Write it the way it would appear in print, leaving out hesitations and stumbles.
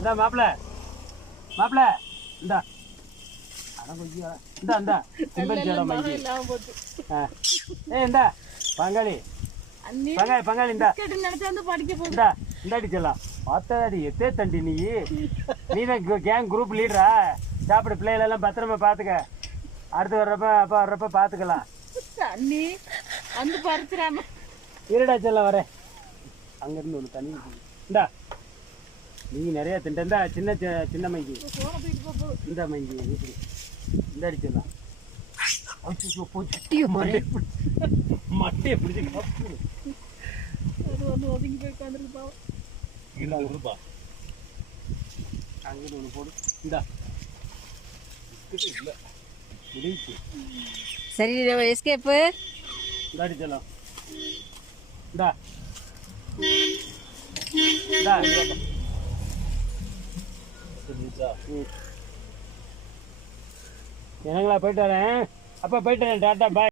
இந்தா மாப்பிள்ள மாப்பிள்ள இந்தா இந்தா இந்தா சிம்பரிச்சோட மைக்கு இந்தா பங்காளி பங்காளி இந்தா இந்தா இந்தாடி செல்லாம் பார்த்தாடி எத்தே தண்டி நீ தான் கேங் குரூப் லீடரா சாப்பிட பிள்ளைகளெல்லாம் பத்திரமா பார்த்துக்க அடுத்து வர்றப்ப பார்த்துக்கலாம் தண்ணி வந்து பறிச்சிடாம இருடா செல்ல வரேன் அங்கேருந்து ஒன்று தண்ணி இந்தா நீ நிறைய திண்டா சின்ன சின்ன மைங்கி இந்த மைங்கி இப்படி இந்த அடிச்சிடலாம் மட்டையை பிடிச்சி ஒதுங்கி போய் உட்காந்துருப்பா அங்கே ஒன்று போடு இந்தா இல்லை முடிச்சு சரி எஸ்கேப்பு இந்த அடிச்சிடலாம் இந்தா இந்தா என்னங்களா போயிட்டு வரேன் அப்பா போயிட்டு வரேன் டாட்டா பாய்